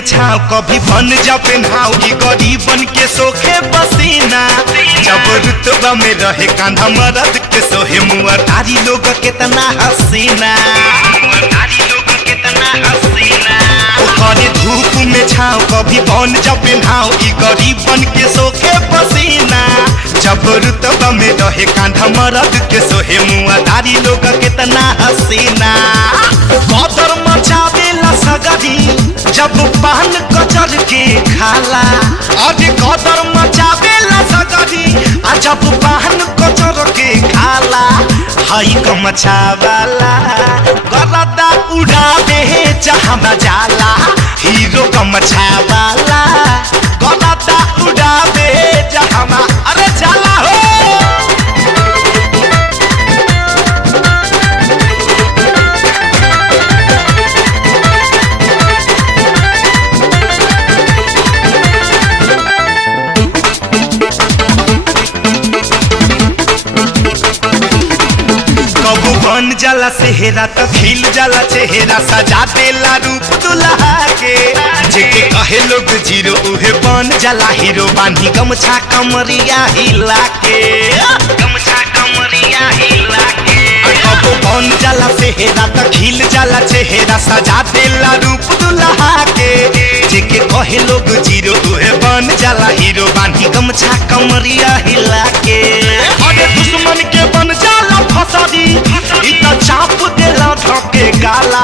में छाव कभी बन जावे नाव की गरीबन के सोखे पसीना। जब रुतबा में रहे कांधा मरद के सोहे मुआ तारी लोग कितना हसीना। ओकरे धूप में छाव कभी बन जावे नाव की गरीबन के सोखे पसीना। जब रुतबा में रहे कांधा मरद के सोहे मुआ तारी लोग कितना हसीना। कदर मचावेला सगरी जब पान कचर के खाला। अरे कदर मचावेला सगरी जब पान कचर के खाला। हई कमचावाला गरदा उड़ावे जहाँ जाला। हीरो कमचावाला गरदा उड़ावे जहाँ अरे जाला हो। बन जाला सेहरा तो खिल जाला चेहरा। सजा देला रूप दुल्हा के जेके कहे लोग जीरो उहे बन जाला हीरो। बांधी गमछा कमरिया हिला के गमछा कमरिया हिला के। कब बन जाला सेहरा तो खिल जाला चेहरा। सजा देला रूप दुल्हा के जेके कहे लोग जीरो उहे बन जाला हीरो। बांधी गमछा कमरिया हिला के। अरे दुश्मन के बन जाला फसादी इतना चाप देला धके गाला।